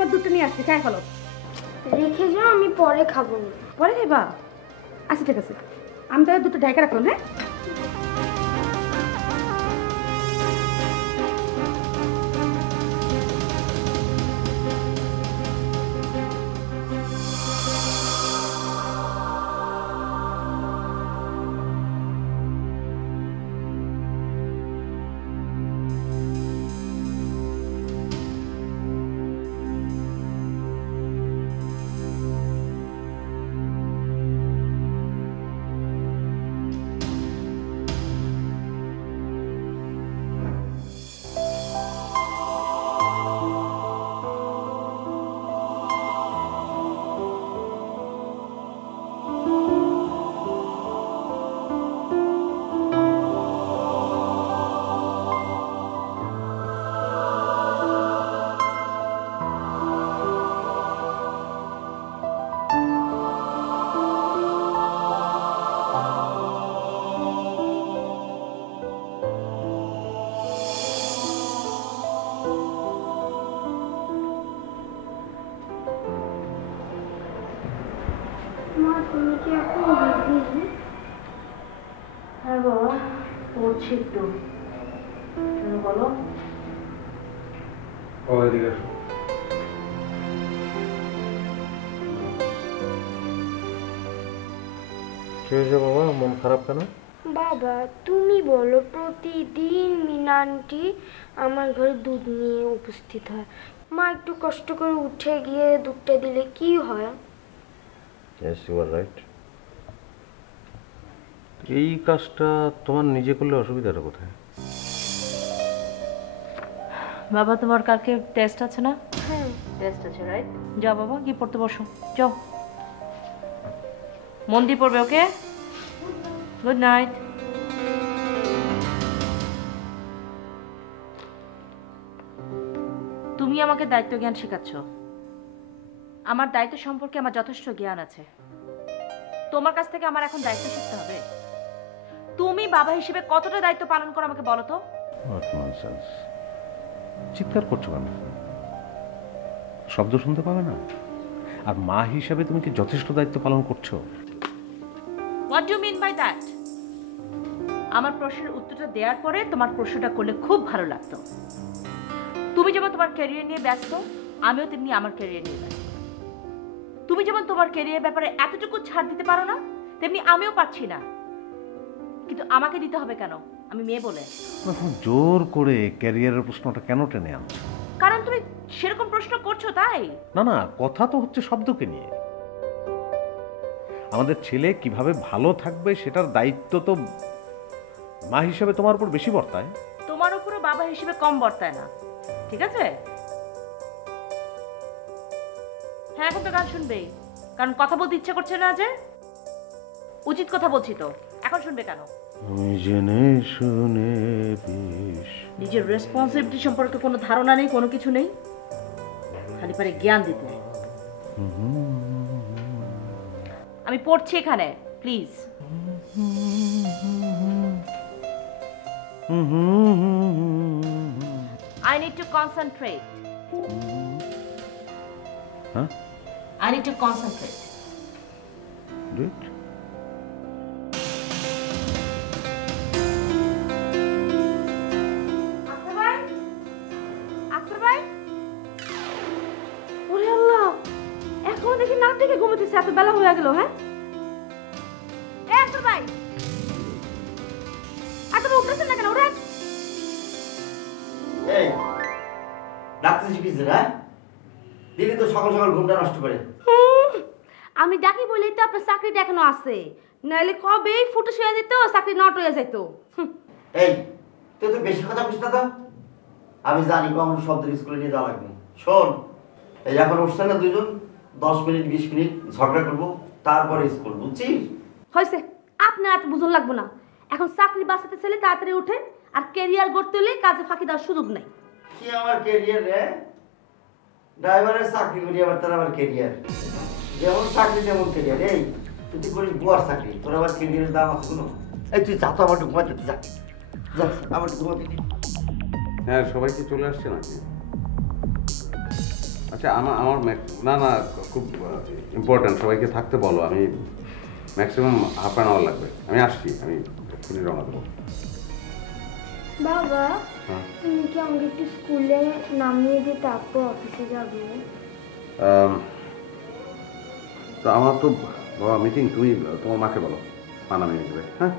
তোমার দুধটা নিয়ে আসছি, খাই ফেলো। রেখে যাও, আমি পরে খাবো না। পরে খাইবা? আচ্ছা ঠিক আছে, আমি তাহলে দুধটা ঢাকা রাখলাম। হ্যাঁ, মা তুমি কি এখন বিজি? হ্যাঁ বাবা, পড়ছি একটু। বলো। এদিকে কি হয়েছে বাবা, মন খারাপ কেন? বাবা তুমি বলো, প্রতিদিন মিনা আন্টি আমার ঘরে দুধ নিয়ে উপস্থিত হয়। মা একটু কষ্ট করে উঠে গিয়ে দুধটা দিলে কি হয়? Yes, you are right. এই কাজটা তোমার নিজে করলে অসুবিধাটা কোথায়? বাবা তোমার কালকে টেস্ট আছে না? হ্যাঁ। টেস্ট আছে, রাইট? যাও বাবা, গিয়ে পড়তে বসো, যাও। মন দিয়ে পড়বে, ওকে? Good night. তুমি আমাকে দায়িত্ব জ্ঞান শেখাচ্ছ। আমার দায়িত্ব সম্পর্কে আমার যথেষ্ট জ্ঞান আছে। তোমার কাছ থেকে আমার এখন দায়িত্ব শিখতে হবে। তুমি বাবা হিসেবে কতটা দায়িত্ব পালন করো আমাকে বলো তো। What nonsense. চিৎকার করছো কেন? শব্দ শুনতে পাবে না? আর মা হিসাবে তুমি কি যথেষ্ট দায়িত্ব পালন করছো? What do mean by that? আমার প্রশ্নের উত্তরটা দেওয়ার পরে তোমার প্রশ্নটা করলে খুব ভালো লাগতো। তুমি যেমন তোমার ক্যারিয়ার নিয়ে ব্যস্ত, আমিও তেমনি আমার ক্যারিয়ার নিয়ে ব্যস্ত। তুমি যেমন তোমার ক্যারিয়ার ব্যাপারে এতটুকু ছাড় দিতে পারো না, তেমনি আমিও পারছি না। কিন্তু আমাকে দিতে হবে কেন? আমি মেয়ে বলে। জোর করে ক্যারিয়ারের প্রশ্নটা কেন টেনে আনছো? কারণ তুমি সেরকম প্রশ্ন করছো তাই। না না, কথা তো হচ্ছে শব্দকে নিয়ে। আমাদের ছেলে কিভাবে ভালো থাকবে সেটার দায়িত্ব তো মা হিসাবে তোমার উপর বেশি বর্তায়। তোমার উপরে বাবা হিসেবে কম বর্তায় না, ঠিক আছে? হ্যাঁ, এখন তো গান শুনবেই, কারণ কথা বলতে ইচ্ছে করছে না যে। উচিত কথা বলছি তো, এখন শুনবে কেন? জেনে শুনে বেশ। নিজের রেসপন্সিবিলিটি সম্পর্কে কোনো ধারণা নেই, কোনো কিছু নেই, খালি পারে জ্ঞান দিতে। আমি পড়ছি এখানে, please. I need to concentrate. Huh? I need to concentrate. Do it. এখনো দেখি নাক থেকে ঘুমোতেছে, এত বেলা হয়ে গেল। হ্যাঁ, ভাই আর তুমি উঠতেছেন না কেন? ওরা এই ডাক্তার শিখেছে না? দিদি তো সকাল সকাল ঘুমটা নষ্ট করে। আমি ডাকি বলেই তো আপনার চাকরিটা এখনো আছে, নাহলে কবে ফুটে শুয়ে যেত, চাকরি নট হয়ে যেত। এই তুই তো বেশি কথা বুঝিস না তো। আমি জানি কখন শব্দ স্কুলে নিয়ে যাওয়া লাগবে। শোন, এই এখন উঠছে না দুজন, 10 মিনিট 20 মিনিট ঝগড়া করবো, তারপরে স্কুল, বুঝছিস? হয়েছে, আপনার এত বুঝন লাগবো না। এখন চাকরি বাঁচাতে চাইলে তাড়াতাড়ি উঠেন, আর ক্যারিয়ার গড়তে হলে কাজে ফাঁকি দেওয়ার সুযোগ নাই। কি আমার ক্যারিয়ার রে? ড্রাইভারের চাকরি করি, আবার তার আবার ক্যারিয়ার। যেমন চাকরি তেমন ক্যারিয়ার। এই তুই করিস বুয়ার চাকরি, তোর আবার ক্যারিয়ারের দাম আছে কোনো? এই তুই যা তো, আমার ঘুমাতে যা, যা আমার ঘুমাতে। হ্যাঁ, সবাই কি চলে আসছে নাকি? আচ্ছা আচ্ছা আমার না না খুব ইম্পর্ট্যান্ট, সবাইকে থাকতে বলো। আমি ম্যাক্সিমাম হাফ অ্যান আওয়ার লাগবে, আমি আসছি, আমি এক্ষুনি রওনা দেবো। বাবা হ্যাঁ তুমি কি আমাকে একটু স্কুলে নামিয়ে দিয়ে তারপর অফিসে যাবে? তো আমার তো বাবা মিটিং, তুমি তোমার মাকে বলো, মা নামিয়ে দেবে। হ্যাঁ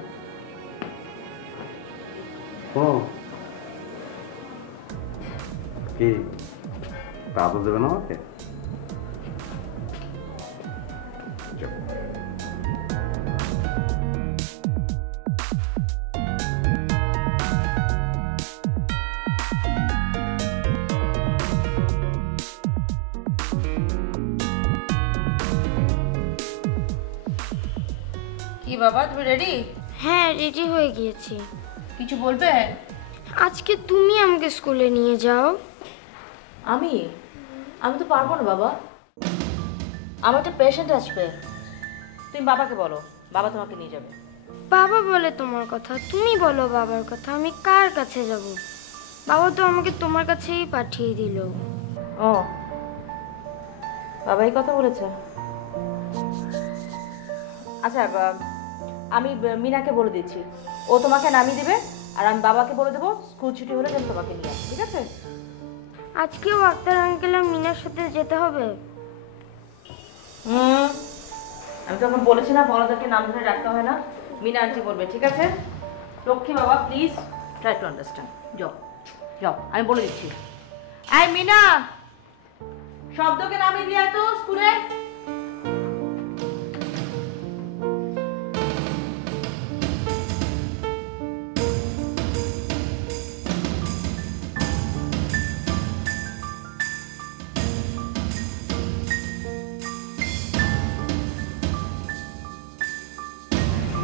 ও কি আদর দেবে না আমাকে? যাও। কি বাবা, তুমি রেডি? হ্যাঁ রেডি হয়ে গিয়েছি। কিছু বলবে? আজকে তুমি আমাকে স্কুলে নিয়ে যাও। আমি আমি তো পারবো না বাবা, আমার একটা পেশেন্ট আসবে। তুমি বাবাকে বলো, বাবা তোমাকে নিয়ে যাবে। বাবা বলে তোমার কথা, তুমি বলো বাবার কথা, আমি কার কাছে যাব? বাবা তো আমাকে তোমার কাছেই পাঠিয়ে দিল। ও বাবা এই কথা বলেছে? আচ্ছা আমি মিনাকে বলে দিচ্ছি, ও তোমাকে নামিয়ে দেবে, আর আমি বাবাকে বলে দেবো স্কুল ছুটি হলে যেন তোমাকে নিয়ে আসে, ঠিক আছে? আজকেও আক্তার আঙ্কেল আর মিনার সাথে যেতে হবে? আমি তখন বলেছি না বড়দেরকে নাম ধরে রাখতে হয় না, মিনা আন্টি বলবে, ঠিক আছে? লক্ষ্মী বাবা প্লিজ ট্রাই টু আন্ডারস্ট্যান্ড। যাও যাও, আমি বলে দিচ্ছি। এই মিনা, শব্দকে নামিয়ে দিয়ে তো স্কুলে।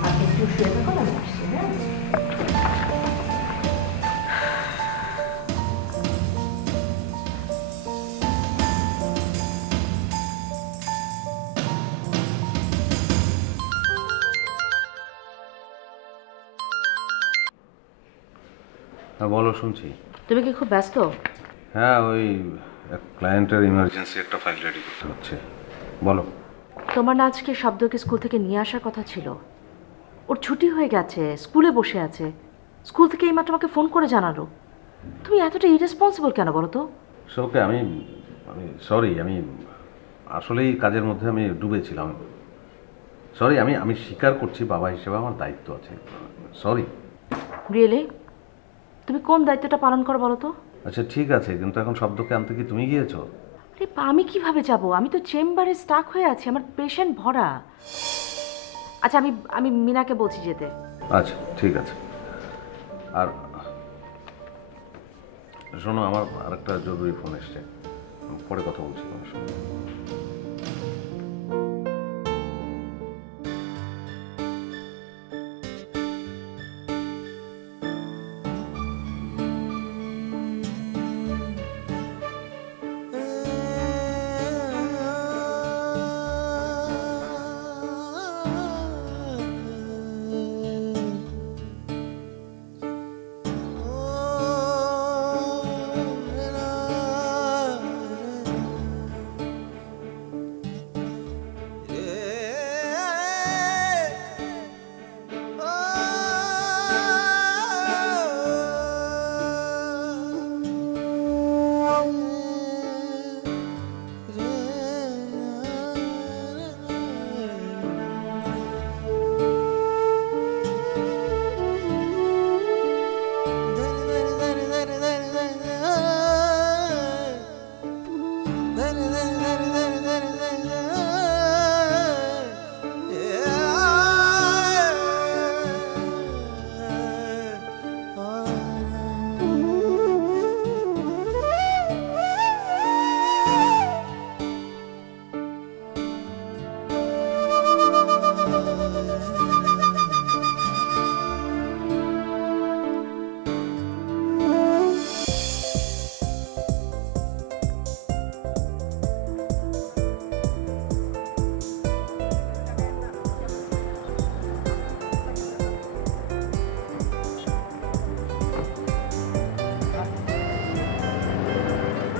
আপনি একটু শুয়ে থাকুন, আমি আসছি। হ্যাঁ হ্যাঁ বলো, শুনছি। তুমি কি খুব ব্যস্ত? হ্যাঁ ওই এক ক্লায়েন্টের ইমার্জেন্সি একটা ফাইল রেডি করতে হচ্ছে, বলো। তোমার না আজকে শব্দকে স্কুল থেকে নিয়ে আসার কথা ছিল, ওর ছুটি হয়ে গেছে, স্কুলে বসে আছে। স্কুল থেকে এইমাত্র আমাকে ফোন করে জানালো। তুমি এতটা ইরেসপন্সিবল কেন বলো তো? ওকে আমি আমি সরি, আমি আসলেই কাজের মধ্যে আমি ডুবেছিলাম। সরি, আমি স্বীকার করছি বাবা হিসেবে আমার দায়িত্ব আছে, সরি। রিয়েলি? তুমি কোন দায়িত্বটা পালন করো বলো তো? আচ্ছা ঠিক আছে, কিন্তু এখন শব্দকে আনতে কি তুমি গিয়েছো? আরে আমি কিভাবে যাব? আমি তো চেম্বারে স্টাক হয়ে আছি, আমার পেশেন্ট ভরা। আচ্ছা আমি আমি মিনাকে বলছি যেতে। আচ্ছা ঠিক আছে। আর শোনো, আমার আরেকটা জরুরি ফোন এসছে, পরে কথা বলছি তোমার সঙ্গে।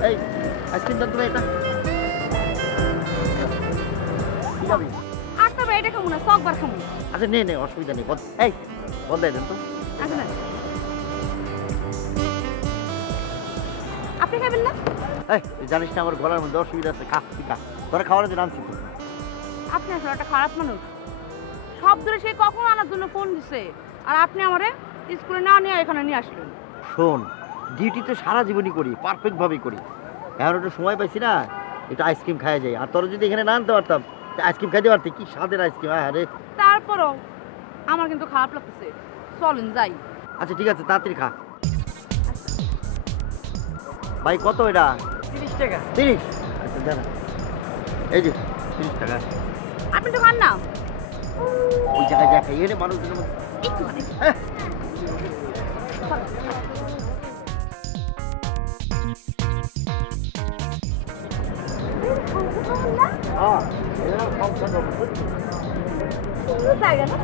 এই আইসক্রিম দাও তো এটা। না, চকবার খামু। আচ্ছা নে নে, অসুবিধা নেই, এই বদলাই দেন তো। আচ্ছা না, আপনি খাবেন না? এই তুই জানিস না আমার গলার মধ্যে অসুবিধা আছে, খা তুই খা, তোরা খাওয়ার জন্য আনছি তো। আপনি আসলে একটা খারাপ মানুষ। সব ধরে সে কখন আনার জন্য ফোন দিছে, আর আপনি আমারে স্কুলে না নিয়ে এখানে নিয়ে আসলেন। শোন, ডিউটি তো সারা জীবনই করি, পারফেক্টভাবেই করি। এখন একটু সময় পাইছি না, একটু আইসক্রিম খাওয়া যায়। আর তোরা যদি এখানে না আনতে পারতাম, আইসক্রিম খাইতে পারতি, কি স্বাদের আইসক্রিম। আরে তারপরও আমার কিন্তু খারাপ লাগতেছে, চলেন যাই। আচ্ছা ঠিক আছে, তাড়াতাড়ি খা। ভাই কত এটা? 30 টাকা। 30? আচ্ছা দাঁড়া, এই যে 30 টাকা। আপনি তো খান না? ওই জায়গায় যা খাইয়ে রে মানুষজনের মধ্যে। একটু খান। হ্যাঁ। হ্যাঁ, এরা সংসার করবে, বুঝলি? সুন্দর জায়গা না?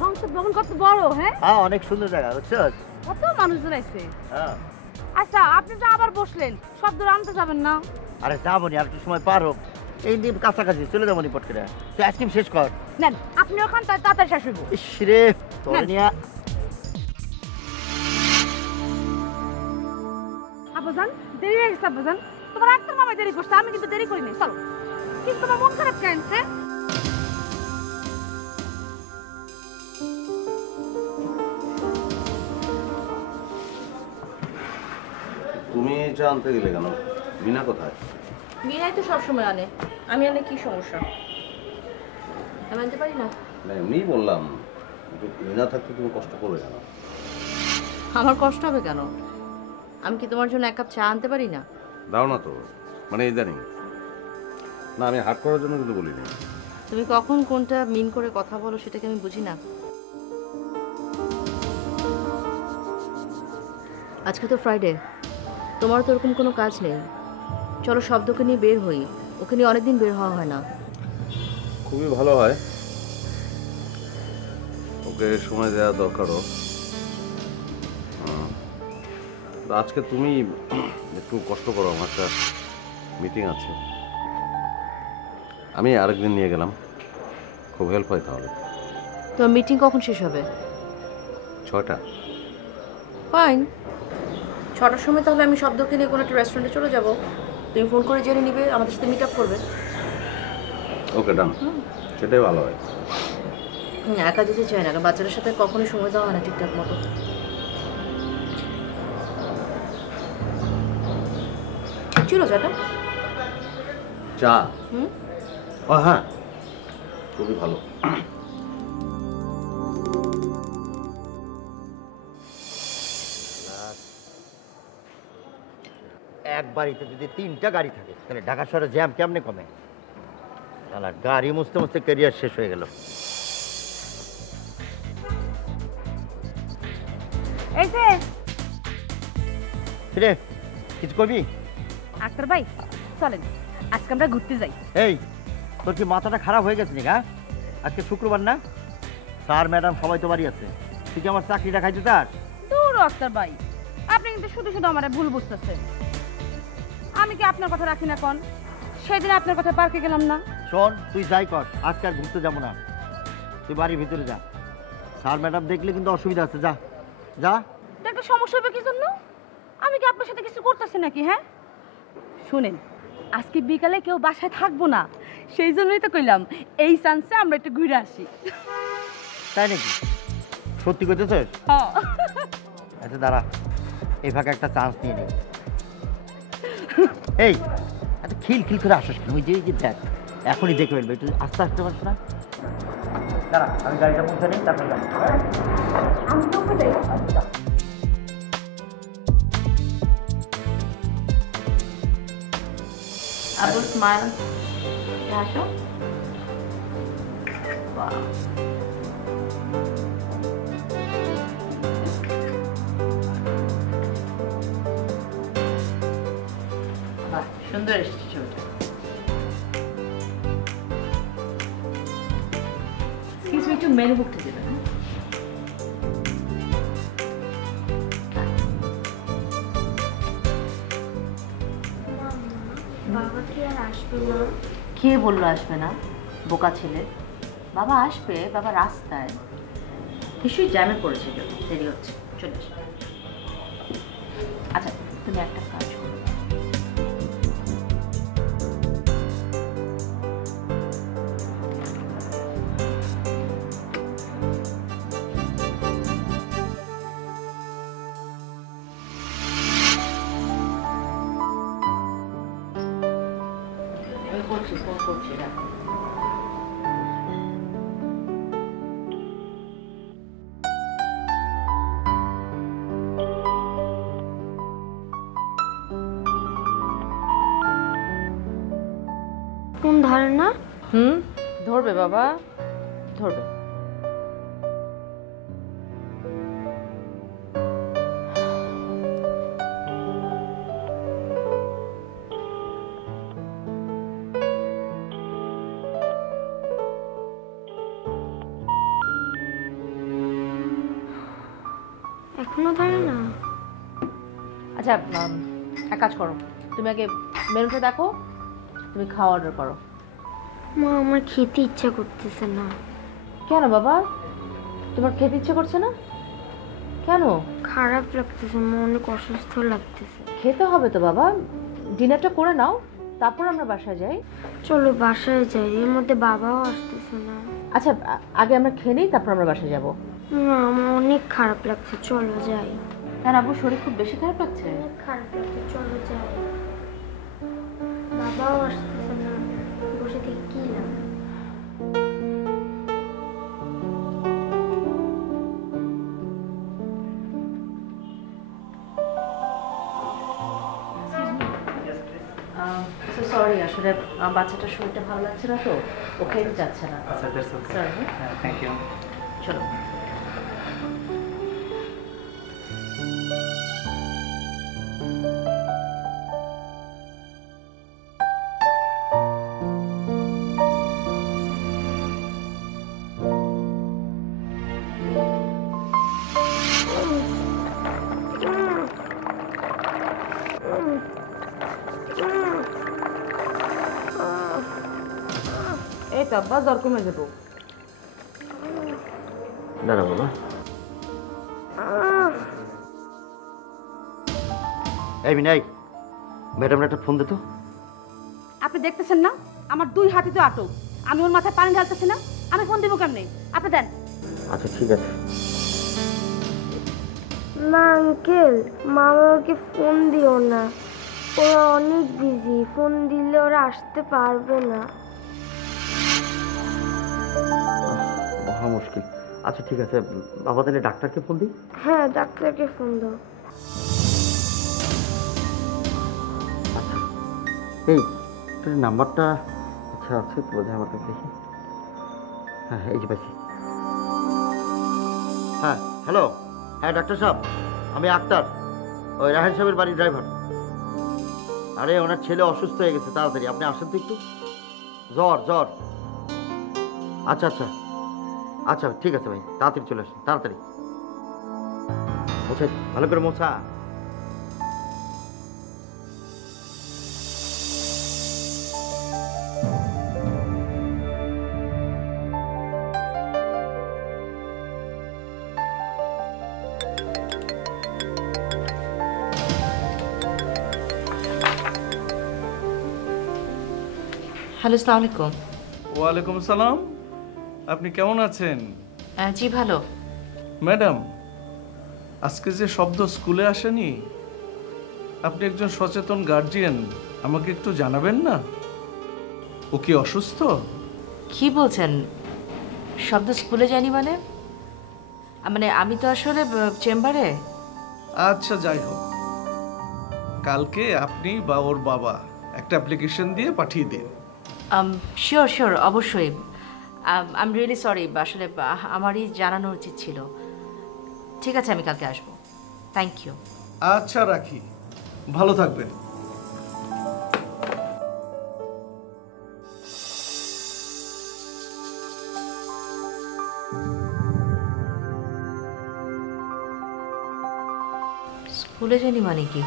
সংসদ ভবন কত বড়, হ্যাঁ? হ্যাঁ, অনেক সুন্দর জায়গা, বুঝছস? কত মানুষজন আছে। হ্যাঁ। আচ্ছা, আপনি তো আবার বসলেন, সব দূর আনতে যাবেন না? আরে যাবো নি, আর একটু সময় পার হোক। এই দিন কাছাকাছি চলে যাবো নি পট করে। তুই আইসক্রিম শেষ কর। নেন, আপনি ওখান তাড়াতাড়ি শেষ হইব। ইস রে, তোর নেন। নিয়া আব্বাজান, দেরি হয়ে গেছে আব্বাজান। তোমার আক্তার মামা দেরি করছে, আমি কিন্তু দেরি করিনি। চলো। কিন্তু তোমার মন খারাপ কেন, হ্যাঁ? তুমি চা আনতে গেলে কেন? মিনা কোথায়? মিনাই তো সবসময় আনে, আমি আনে কি সমস্যা? আমি আনতে পারি না? না এমনিই বললাম, কিন্তু মিনা থাকতে তুমি কষ্ট করবে কেন? আমার কষ্ট হবে কেন? আমি কি তোমার জন্য 1 কাপ চা আনতে পারি না? দাও না তো, মানে ইদানিং। না আমি হাট করার জন্য কিন্তু বলিনি। তুমি কখন কোনটা মিন করে কথা বলো সেটাকে আমি বুঝি না। আজকে তো ফ্রাইডে, তোমার তো ওরকম কোনো কাজ নেই। চলো শব্দকে নিয়ে বের হই, ওকে নিয়ে অনেকদিন বের হওয়া হয় না। খুবই ভালো হয়, ওকে সময় দেওয়া দরকারও। আজকে তুমি একটু কষ্ট করো, আমার একটা মিটিং আছে, আমি আরেকদিন নিয়ে গেলাম, খুব হেল্প হয় তাহলে। তোমার মিটিং কখন শেষ হবে? 6টা। ফাইন, 6টার সময় তাহলে আমি শব্দকে নিয়ে কোনো একটা রেস্টুরেন্টে চলে যাব। তুমি ফোন করে জেনে নিবে, আমাদের সাথে মিট আপ করবে। ওকে ডান, সেটাই ভালো হয়। একা যেতে চাই না, বাচ্চাদের সাথে কখনোই সময় দেওয়া হয় না ঠিকঠাক মতো। ছিল চাটা? চা? হুম, ও হ্যাঁ, খুবই ভালো। এক বাড়িতে যদি 3টা গাড়ি থাকে, তাহলে ঢাকা শহরে জ্যাম কেমনে কমে? শালা গাড়ি মুছতে মুছতে ক্যারিয়ার শেষ হয়ে গেল। এই যে রে, কিছু করবি? আক্তার ভাই, চলেন আজকে আমরা ঘুরতে যাই। এই, তোর কি মাথাটা খারাপ হয়ে গেছে নাকি? আজকে শুক্রবার না? স্যার ম্যাডাম সবাই তো বাড়ি আছে, তুই কি আমার চাকরিটা খাইতে চাস? দূর আক্তার ভাই, আপনি কিন্তু শুধু শুধু আমার ভুল বুঝতেছেন। আমি কি আপনার কথা রাখি না কোন? সেদিন আপনার কথা পার্কে গেলাম না? শোন, তুই যাই কর, আজকে আর ঘুরতে যাবো না। তুই বাড়ির ভিতরে যা, স্যার ম্যাডাম দেখলে কিন্তু অসুবিধা আছে। যা যা। এটা একটা সমস্যা হবে কি জন্য? আমি কি আপনার সাথে কিছু করতেছি নাকি? হ্যাঁ শুনেন, আজকে বিকালে কেউ বাসায় থাকবো না, সেই জন্যই তো কইলাম এই চান্সে আমরা একটু ঘুরে আসি। তাই নাকি? সত্যি করতেছিস? হ্যাঁ। আচ্ছা দাঁড়া, এই ফাঁকে একটা চান্স নিয়ে নিই। এই এত খিল খিল করে আসিস কেন? ওই যে দেখ, এখনই দেখে ফেলবে, একটু আস্তে আস্তে পারছ না? দাঁড়া, আমি গাড়িটা পৌঁছে নিই, তারপরে যাবো। আচ্ছা। আবুল স্মাইল, আসো। বাহ, সুন্দর এসেছে ছবিটা। কিছু একটু মেনু বুকটা দেবেন। বাবা কি আর আসবে না? কে বললো আসবে না? বোকা ছেলে। বাবা আসবে, বাবা রাস্তায় নিশ্চয়ই জ্যামে পড়েছে, দেরি হচ্ছে, চলে আসবে। আচ্ছা তুমি একটা কাজ করো, ফোন করছি রাখো। কোন ধরে না? ধরবে বাবা, ধরবে। এখনো ধরে না? আচ্ছা এক কাজ করো, তুমি আগে মেনুটা দেখো, তুমি খাওয়া অর্ডার করো। মা আমার খেতে ইচ্ছা করতেছে না। কেন বাবা, তোমার খেতে ইচ্ছে করছে না কেন? খারাপ লাগতেছে, মা অনেক অসুস্থ লাগতেছে। খেতে হবে তো বাবা, ডিনারটা করে নাও, তারপর আমরা বাসায় যাই। চলো বাসায় যাই, এর মধ্যে বাবাও আসতেছে না। আচ্ছা আগে আমরা খেয়ে নিই, তারপর আমরা বাসায় যাব। না আমার অনেক খারাপ লাগছে, চলো যাই। তার আবু শরীর খুব বেশি খারাপ লাগছে? অনেক খারাপ লাগছে, চলো যাই। বাবাও আসতেছে না, বসে থেকে কি লাভ? সরি, আসলে বাচ্চাটার শরীরটা ভালো লাগছে না তো, ও খেতে যাচ্ছে না। আচ্ছা, দ্যাটস ওকে। সরি, হ্যাঁ, থ্যাংক ইউ। চলো। এই তো আব্বা, জ্বর কমে যাবো। দাঁড়া বাবা। এই বিনয়, ম্যাডাম একটা ফোন দে তো। আপনি দেখতেছেন না আমার 2 হাতে তো আটক, আমি ওর মাথায় পানি ঢালতেছি না, আমি ফোন দিব কেমনে? আপনি দেন। আচ্ছা ঠিক আছে। না আঙ্কেল, মা বাবাকে ফোন দিও না, ওরা অনেক বিজি, ফোন দিলে ওরা আসতে পারবে না। মহা মুশকিল। আচ্ছা ঠিক আছে, বাবা তাহলে ডাক্তারকে ফোন দিই। হ্যাঁ ডাক্তারকে ফোন দাও। আচ্ছা এই তোর নাম্বারটা আচ্ছা আছে তো বোধহয়, আমার কাছে দেখি। হ্যাঁ এই যে পাইছি। হ্যাঁ হ্যালো, হ্যাঁ ডাক্তার সাহেব, আমি আক্তার, ওই রাহেন সাহেবের বাড়ির ড্রাইভার। আরে ওনার ছেলে অসুস্থ হয়ে গেছে, তাড়াতাড়ি আপনি আসেন তো একটু। জ্বর জ্বর। আচ্ছা আচ্ছা আচ্ছা ঠিক আছে ভাই, তাড়াতাড়ি চলে আসুন, তাড়াতাড়ি। আচ্ছা ভালো করে মোছা। হ্যালো, আসসালামু আলাইকুম। ওয়ালাইকুম সালাম। আপনি কেমন আছেন? জি ভালো। ম্যাডাম, আজকে যে শব্দ স্কুলে আসেনি, আপনি একজন সচেতন গার্জিয়ান, আমাকে একটু জানাবেন না? ও কি অসুস্থ? কি বলছেন? শব্দ স্কুলে যায়নি মানে? মানে আমি তো আসলে চেম্বারে। আচ্ছা যাই হোক, কালকে আপনি বা ওর বাবা একটা অ্যাপ্লিকেশন দিয়ে পাঠিয়ে দিন। শিওর শিওর, অবশ্যই। আই এম রিয়েলি সরি, আসলে আমারই জানানো উচিত ছিল। ঠিক আছে, আমি কালকে আসবো। Thank you. আচ্ছা রাখি, ভালো থাকবেন। স্কুলে যায়নি মানে কি?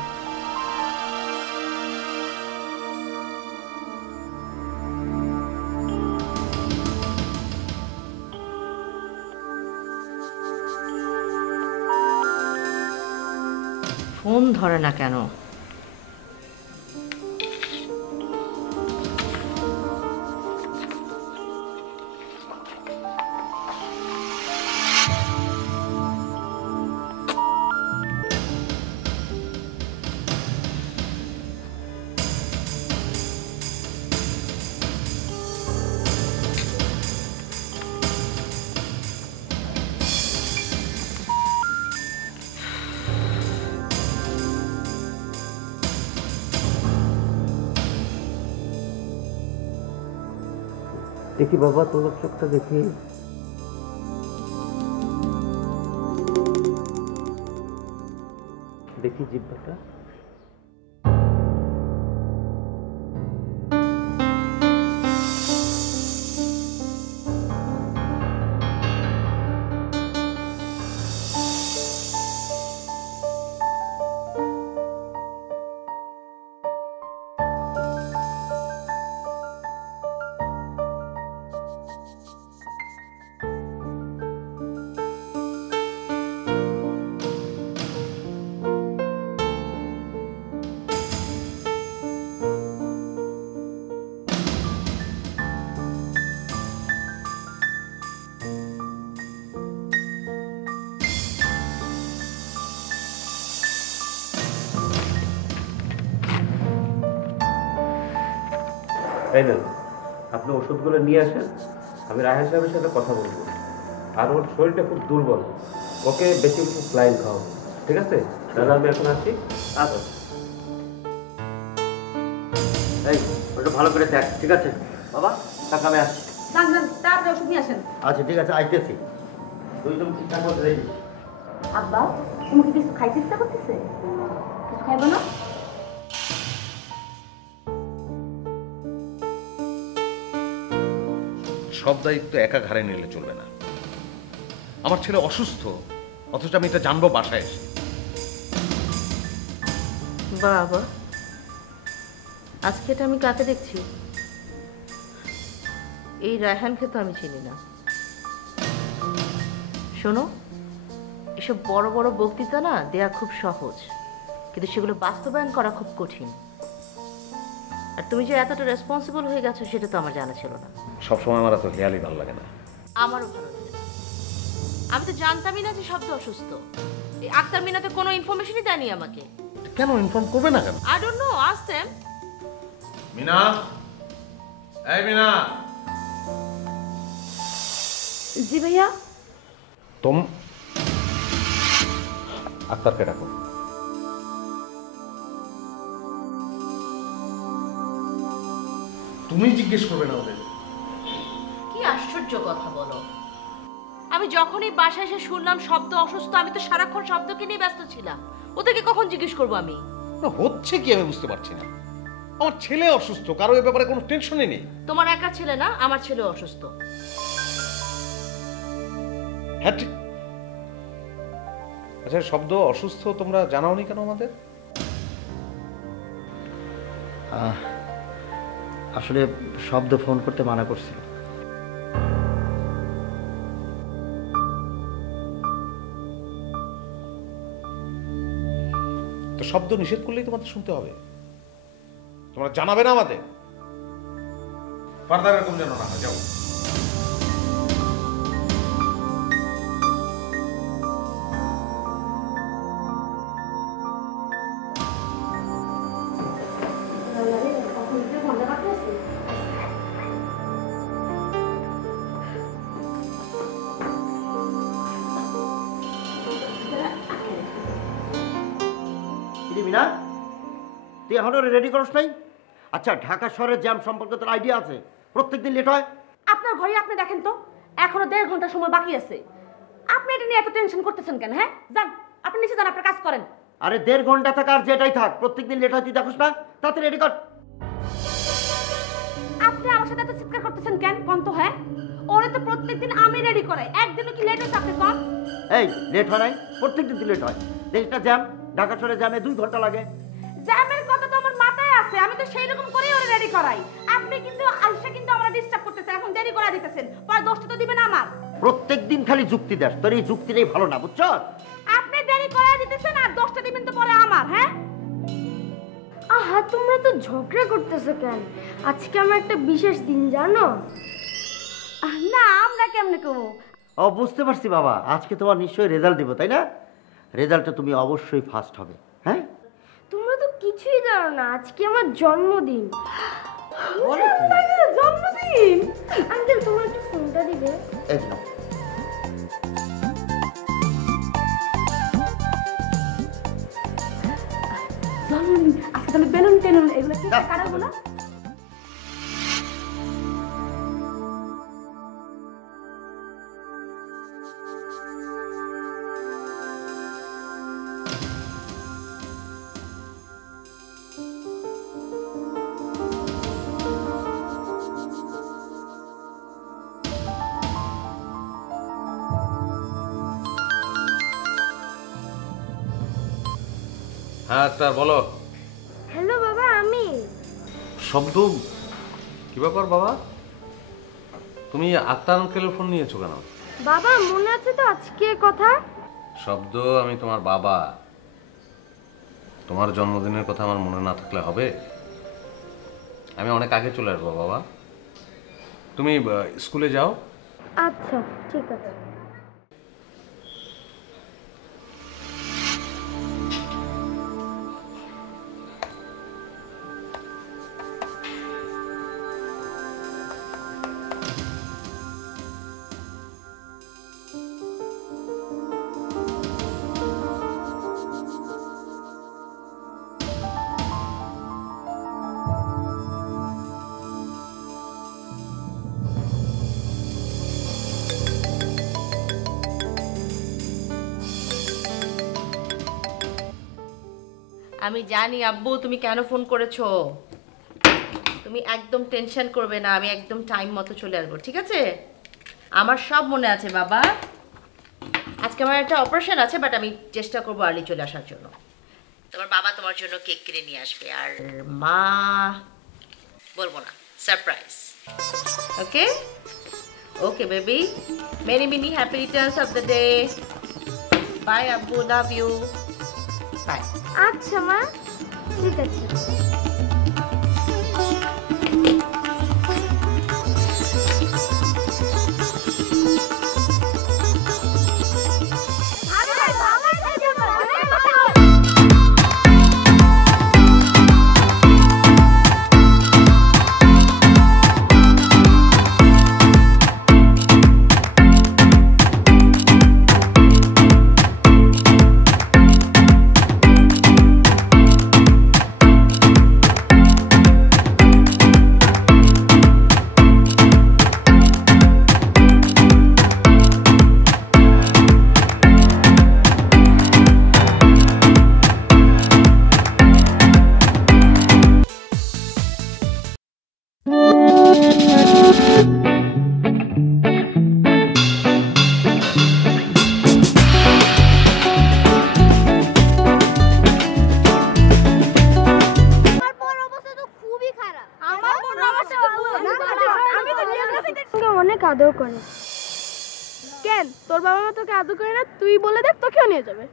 ফোন ধরে না কেন? দেখি বাবা তোর চোখটা দেখি। দেখি জিব্বাটা। তাই না, আপনি ওষুধগুলো নিয়ে আসেন, আমি রায়হান সাহেবের সাথে কথা বলবো। আর ওর শরীরটা খুব দুর্বল, ওকে বেশি বেশি স্লাইন খাওয়াবো, ঠিক আছে? তাহলে আমি এখন আসি। আচ্ছা এই ওটা ভালো করে দেখ, ঠিক আছে বাবা? টাকা আমি আসছি। যান যান, তাড়াতাড়ি ওষুধ নিয়ে আসেন। আচ্ছা ঠিক আছে, আইতেছি। তুই তুমি ঠিকঠাক মতো রেডি। আব্বা, তোমাকে কিছু খাইতে ইচ্ছা করতেছে? কিছু খাইবো না? সব দায়িত্ব একা ঘাড়ে নিলে চলবে না। আমার ছেলে অসুস্থ, অথচ আমি এটা জানবো বাসায় এসে। বাবা, আজকে এটা আমি কাকে দেখছি? এই রায়হানকে তো আমি চিনি না। শোনো, এসব বড় বড় বক্তৃতা না দেয়া খুব সহজ, কিন্তু সেগুলো বাস্তবায়ন করা খুব কঠিন। আর তুমি যে এতটা রেসপন্সিবল হয়ে গেছো সেটা তো আমার জানা ছিল না। সবসময় আমার এত হেয়ালি ভালো লাগে না। আমারও ভালো লাগে না। আমি তো জানতামই না যে শব্দ অসুস্থ। এই আক্তার মিনাতে কোনো ইনফরমেশনই দেয়নি আমাকে। কেন ইনফর্ম করবে না কেন? I don't know, ask them. Mina, এই মিনা। জি ভাইয়া। আক্তারকে ডাকো। তুমি জিজ্ঞেস করবে না ওদের? কি আশ্চর্য কথা বলো। আমি যখনই বাসায় এসে শুনলাম শব্দ অসুস্থ, আমি তো সারাক্ষণ শব্দকে নিয়ে ব্যস্ত ছিলাম। ওদেরকে কখন জিজ্ঞেস করবো আমি? হচ্ছে কি আমি বুঝতে পারছি না। আমার ছেলে অসুস্থ, কারো এ ব্যাপারে কোনো টেনশনই নেই। তোমার একার ছেলে না, আমার ছেলে অসুস্থ। হ্যাঁ ঠিক। আচ্ছা, শব্দ অসুস্থ তোমরা জানাওনি কেন আমাদের? আসলে শব্দ ফোন করতে মানা করছিল। তো শব্দ নিষেধ করলেই তোমাদের শুনতে হবে? তোমরা জানাবে না আমাদের? ফার্দার এরকম যেন না হয়। যাও। মিনা, তুই এখনো রেডি করস নাই? আচ্ছা, ঢাকা শহরের জ্যাম সম্পর্কে তোর আইডিয়া আছে? প্রত্যেকদিন লেট হয়। আপনার ঘরে আপনি দেখেন তো, এখনো 1.5 ঘন্টা সময় বাকি আছে। আপনি এটা নিয়ে এত টেনশন করতেছেন কেন? হ্যাঁ, যান আপনি নিচে যান, আপনার কাজ করেন। আরে 1.5 ঘন্টা থাক আর যেটাই থাক, প্রত্যেকদিন লেট হয়, তুই দেখোস না? তাড়াতাড়ি রেডি কর। আপনি আমার সাথে এত চিৎকার করতেছেন কেন কোন তো? হ্যাঁ, ওরে তো প্রত্যেকদিন আমি রেডি করাই, একদিনও কি লেট হয়েছে আপনি কোন? এই লেট হয় নাই? প্রত্যেকদিন তুই লেট হয়। দেশটা জ্যাম, ঢাকা শহরে জ্যামে 2 ঘন্টা লাগে। জ্যামের কথা তো আমার মাথায় আছে, আমি তো সেই রকম করেই ওরে রেডি করাই। আপনি কিন্তু আলসা কিন্তু আমরা ডিস্টার্ব করতেছেন, এখন দেরি করা দিতেছেন, পরে দোষটা তো দিবেন আমার। প্রত্যেকদিন খালি যুক্তি দেস, তোর এই যুক্তিটাই ভালো না, বুঝছো? আপনি দেরি করাই দিতেছেন আর 10টা দিবেন তো পরে আমার, হ্যাঁ? আহা তোমরা তো ঝগড়া করতেছো কেন? আজকে আমার একটা বিশেষ দিন জানো? না আমরা কেমনে কমু? ও বুঝতে পারছি বাবা, আজকে তোমার নিশ্চয়ই রেজাল্ট দিব, তাই না? রেজাল্টে তুমি অবশ্যই ফার্স্ট হবে, হ্যাঁ? তোমরা তো কিছুই জানো না, আজকে আমার জন্মদিন। জন্মদিন? আঙ্কেল তোমরা একটু ফোনটা দিবে? এই নাও। জন্মদিন আজকে তাহলে বেলুন টেলুন এগুলো কি কাটাবো না? হ্যাঁ আক্তার বলো। হ্যালো বাবা, আমি। শব্দ কি ব্যাপার বাবা? তুমি আক্তার আঙ্কেলের ফোন নিয়েছো কেন? বাবা মনে আছে তো আজকে কথা? শব্দ আমি তোমার বাবা, তোমার জন্মদিনের কথা আমার মনে না থাকলে হবে? আমি অনেক আগে চলে আসবো বাবা, তুমি স্কুলে যাও। আচ্ছা ঠিক আছে। আমি জানি আব্বু তুমি কেন ফোন করেছো। তুমি একদম টেনশন করবে না, আমি একদম টাইম মতো চলে আসবো, ঠিক আছে? আমার সব মনে আছে বাবা। আজকে আমার একটা অপারেশন আছে, বাট আমি চেষ্টা করবো আর্লি চলে আসার জন্য। তোমার বাবা তোমার জন্য কেক কিনে নিয়ে আসবে, আর মা বলবো না, surprise. Okay okay baby, many many happy returns of the day. Bye আব্বু, লাভ ইউ, বাই। আচ্ছা মা, ঠিক আছে। অনেক আদর করে। কেন তোর বাবা মা তোকে আদর করে না? তুই বলে দেখ, তোকেও নিয়ে যাবে।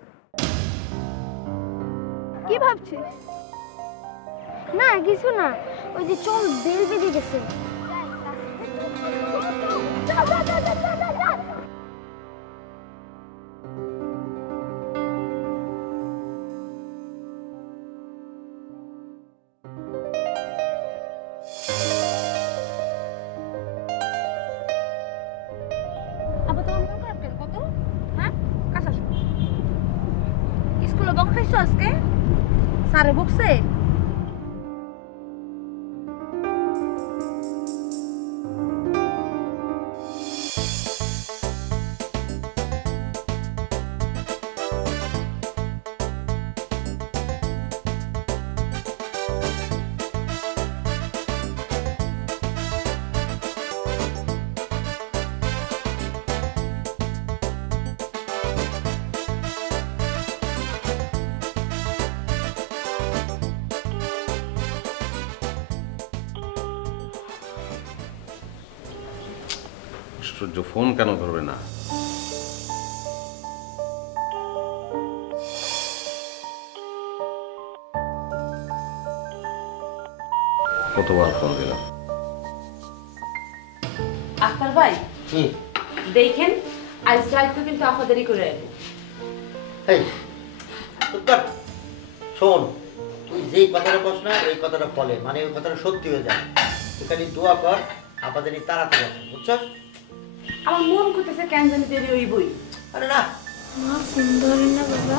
কি ভাবছিস? না কিছু না, ওই যে চল বেল বেজে গেছে। আবার তোমার মন খারাপ কেন কত? হ্যাঁ কাছে আসো। স্কুলে বকা খাইছো আজকে? স্যারে বকছে? আশ্চর্য, ফোন কেন ধরবে না? কতবার ফোন দিলাম। আক্তার ভাই কি দেখেন আজ দায়িত্ব কিন্তু আপনাদেরই করে আনবো। এই চুপ কর। শোন, তুই যেই কথাটা বস না এই কথাটা ফলে মানে ওই কথাটা সত্যি হয়ে যায়। তুই খালি দোয়া কর আমাদের এই তাড়াতাড়ি আসে, বুঝছো? আমার মন করতেছে কেন জানি দেরি ওই বই। আরে না, মা ফোন ধরে না বাবা।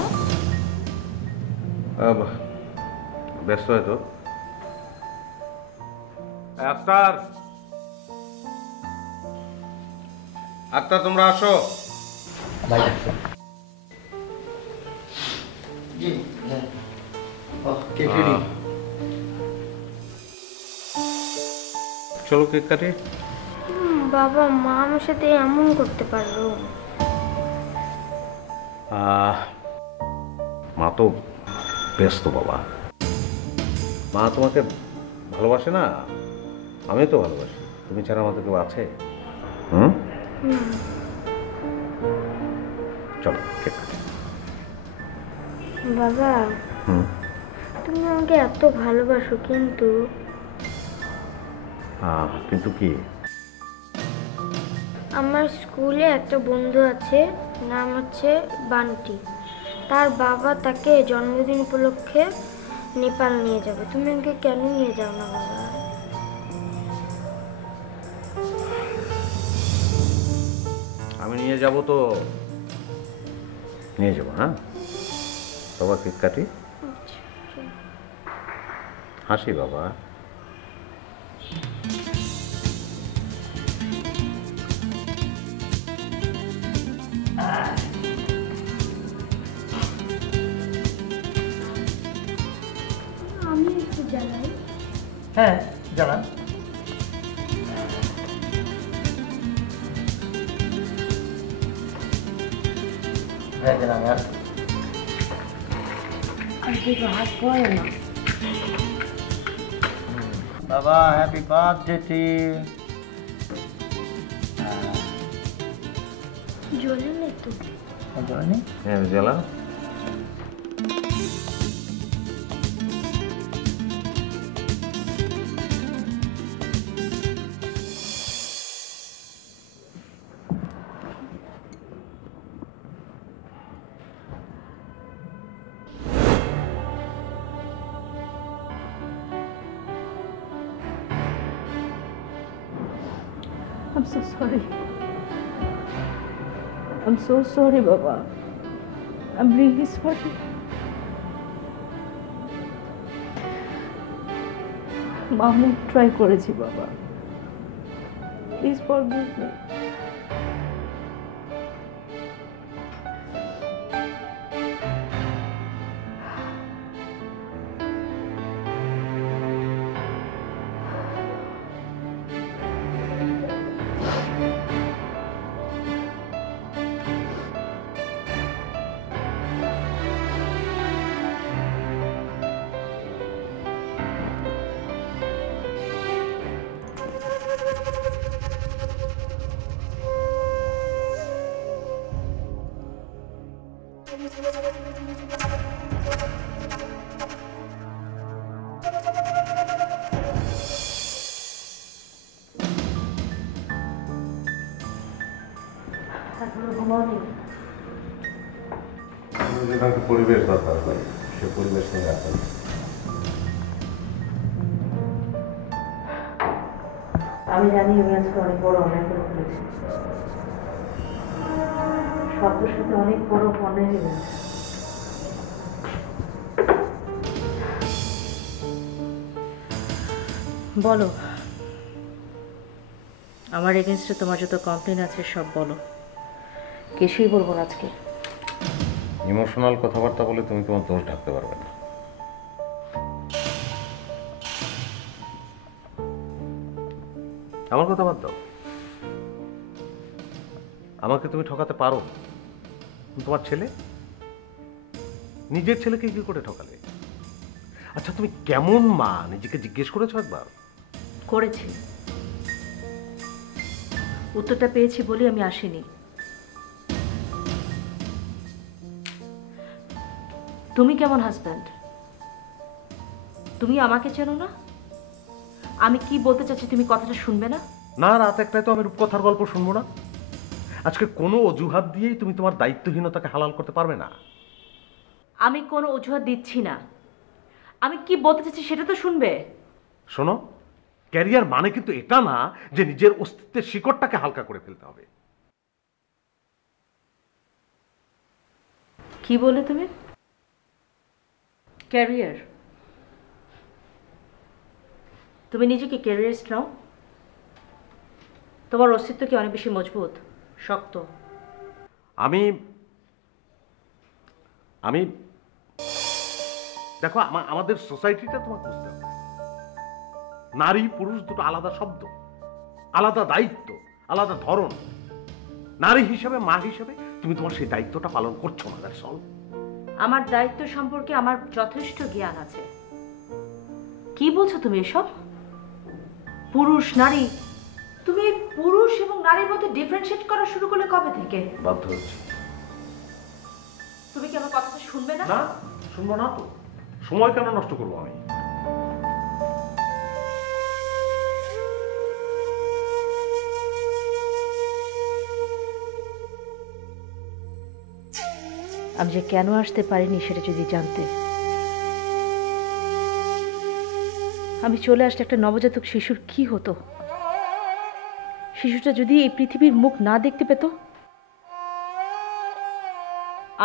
ব্যস্ত হয়তো। আক্তার, আক্তার তোমরা আসো। ভাই জি হ্যাঁ। ও কেক রেডি। চলো কেক কাটি। বাবা মা আমার সাথে এমন করতে পারলো? মা তো ব্যস্ত বাবা। মা তোমাকে ভালোবাসে না, আমি তো ভালোবাসি। তুমি ছাড়া আমাদের কেউ আছে? হুম, চলো কেক কাটি। বাবা হুম, তুমি আমাকে এত ভালোবাসো কিন্তু কিন্তু কি? আমার স্কুলে একটা বন্ধু আছে, নাম হচ্ছে বান্টি। তার বাবা তাকে জন্মদিন উপলক্ষে নেপাল নিয়ে যাবে। তুমি আমাকে কেন নিয়ে যাও না বাবা? আমি নিয়ে যাব তো নিয়ে যাবো। হ্যাঁ বাবা, কেক কাটি। হাসি বাবা। আমি একটু জানাই। হ্যাঁ জানান। হ্যাঁ জানান। বাবা হ্যাপি বার্থডে টু ইউ। জ্বলে নেই তো? জানি হ্যাঁ জ্বালা। I'm so sorry. I'm so sorry, Baba. I'm really sorry. মামু ট্রাই করেছি বাবা, প্লিজ ফরগিভ মি। একটা পরিবেশ দরকার হয়, সে পরিবেশ নিয়ে রাখা। আমি জানি আমি আজকে অনেক বড় অন্যায় করে ফেলেছি। শব্দের সাথে অনেক বড় অন্যায় হয়ে গেছে। বলো, আমার এগেনস্টে তোমার যত কমপ্লেন আছে সব বলো, কিছুই বলবো না আজকে। ইমোশনাল কথাবার্তা বলে তুমি তোমার দোষ ঢাকতে পারবে না। আমার কথা বাদ দাও, আমাকে তুমি ঠকাতে পারো, তোমার ছেলে, নিজের ছেলেকে কি করে ঠকালে? আচ্ছা তুমি কেমন মা নিজেকে জিজ্ঞেস করেছো একবার? করেছি, উত্তরটা পেয়েছি বলি আমি আসিনি। তুমি কেমন হাজব্যান্ড? তুমি আমাকে চেনো না? আমি কি বলতে চাচ্ছি তুমি কথাটা শুনবে না? না, রাত একটায় তো আমি রূপকথার গল্প শুনবো না। আজকে কোনো অজুহাত দিয়েই তুমি তোমার দায়িত্বহীনতাকে হালাল করতে পারবে না। আমি কোনো অজুহাত দিচ্ছি না, আমি কি বলতে চাচ্ছি সেটা তো শুনবে। শোনো, ক্যারিয়ার মানে কিন্তু এটা না যে নিজের অস্তিত্বের শিকড়টাকে হালকা করে ফেলতে হবে। কি বলে তুমি? ক্যারিয়ার? তুমি নিজেকে ক্যারিয়ারিস্ট নাও? তোমার অস্তিত্ব কি অনেক বেশি মজবুত, শক্ত? আমি আমি দেখো, আমাদের সোসাইটিটা তোমার বুঝতে হবে। নারী পুরুষ দুটো আলাদা শব্দ, আলাদা দায়িত্ব, আলাদা ধরন। নারী হিসেবে, মা হিসেবে তুমি তোমার সেই দায়িত্বটা পালন করছো না, দ্যাটস অল। আমার দায়িত্ব সম্পর্কে আমার যথেষ্ট জ্ঞান আছে। কি বলছো তুমি এসব? পুরুষ নারী, তুমি পুরুষ এবং নারীর মধ্যে ডিফারেন্সিয়েট করা শুরু করলে কবে থেকে? বাধ্য হচ্ছি। তুমি কি আমার কথাটা শুনবে না? না, শুনবো না তো। সময় কেন নষ্ট করবো আমি? আমি যে কেন আসতে পারিনি সেটা যদি জানতে। আমি চলে আসলে একটা নবজাতক শিশুর কি হতো? শিশুটা যদি এই পৃথিবীর মুখ না দেখতে পেত,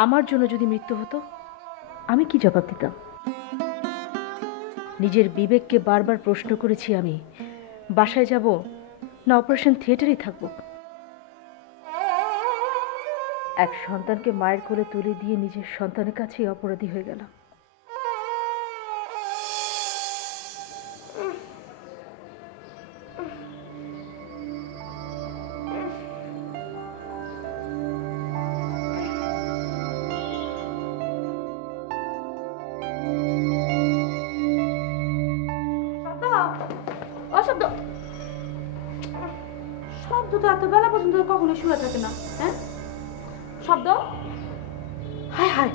আমার জন্য যদি মৃত্যু হতো, আমি কি জবাব দিতাম? নিজের বিবেককে বারবার প্রশ্ন করেছি আমি, বাসায় যাব না অপারেশন থিয়েটারেই থাকবো। এক সন্তানকে মায়ের কোলে তুলে দিয়ে নিজের সন্তানের কাছেই অপরাধী হয়ে গেলাম। অশব্দ শব্দ তো এত বেলা পর্যন্ত কখনো শুয়ে থাকে না। হ্যাঁ, শব্দ, হায় হায়,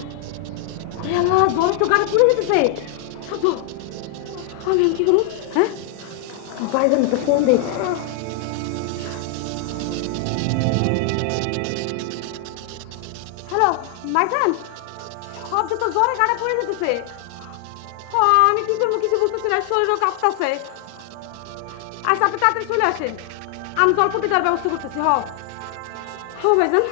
আরে আল্লাহ, জল তো গাড়ি পুড়ে যেতেছে। শব্দ, আমি কি করবো? হ্যাঁ, বাইরে তো ফোন দে। হ্যালো মাইজান, শব্দ তো জ্বরে গাড়ি পুড়ে যেতেছে। আমি কি করবো কিছু বুঝতেছি না, শরীরও কাঁপতেছে। আচ্ছা, আপনি তাড়াতাড়ি চলে আসেন, আমি জলপতি দেওয়ার ব্যবস্থা করতেছি। হ ভাইজান।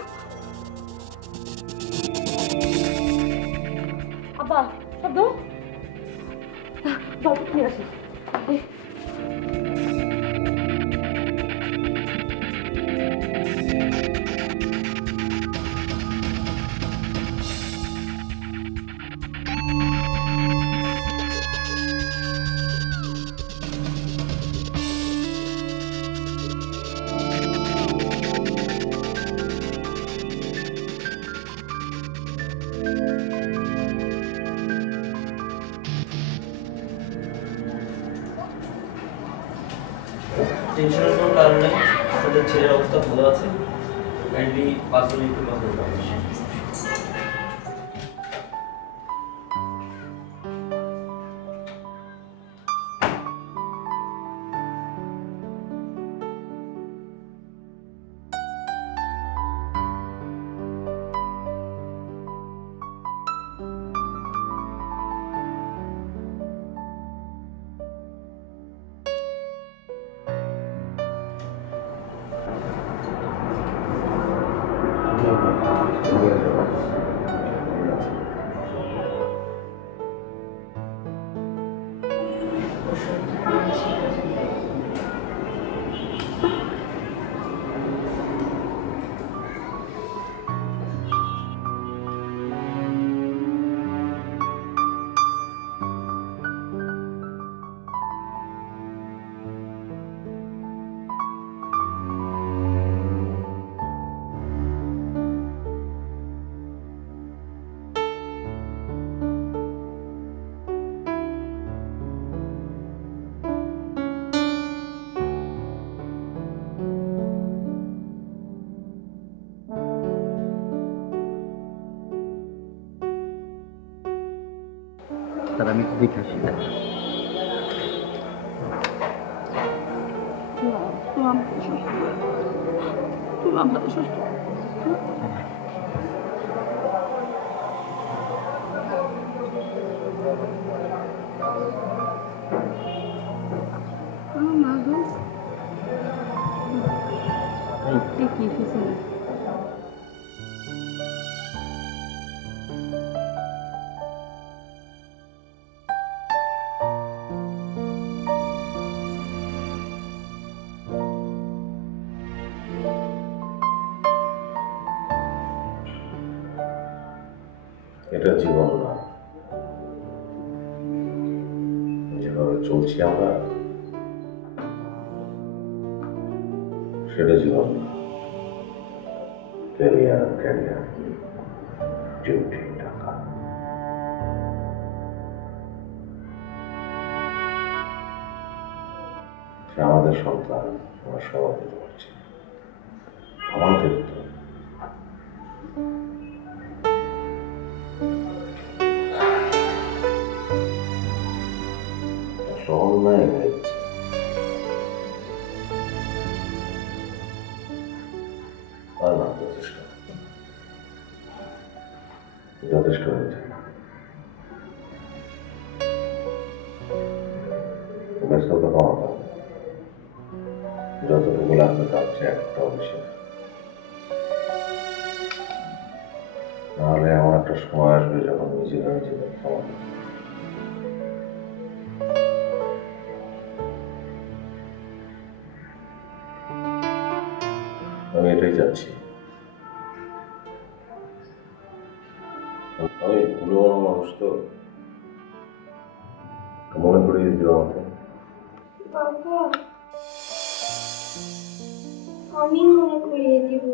আব্বা, শব্দ, জলপতি নিয়ে আসি। টেনশনের কোনো কারণ নেই, আপনাদের ছেলের অবস্থা ভালো আছে। কাইন্ডলি পার্সোনালি একটু কথা বলতে হবে। তার আমি একটু দেখে আসি। আমাকে সুস্থ করে দাও। তুমি আমাকে সুস্থ করে দাও। কি হয়েছে? এটা জীবন না, যেভাবে চলছি আমরা সেটা জীবন না। ক্যারিয়ার ক্যারিয়ার, ডিউটি, টাকা। সে আমাদের সন্তান, আমরা সবাই দিতে পারছি না। আমাদের তো অন্যায় হয়েছে। আর না, যথেষ্ট যথেষ্ট হয়েছে। ব্যস্ততা কমাতে হবে, যতটুকু লাগবে তার চেয়ে একটাও বেশি। নাহলে এমন একটা সময় আসবে যখন নিজেরা নিজেদের ক্ষমা করতে হবে। আমি এটাই যাচ্ছি। আমি ভুলে বড় মানুষ, তো মনে করিয়ে দিও আমাকে। বাবা, আমি মনে করিয়ে দিব।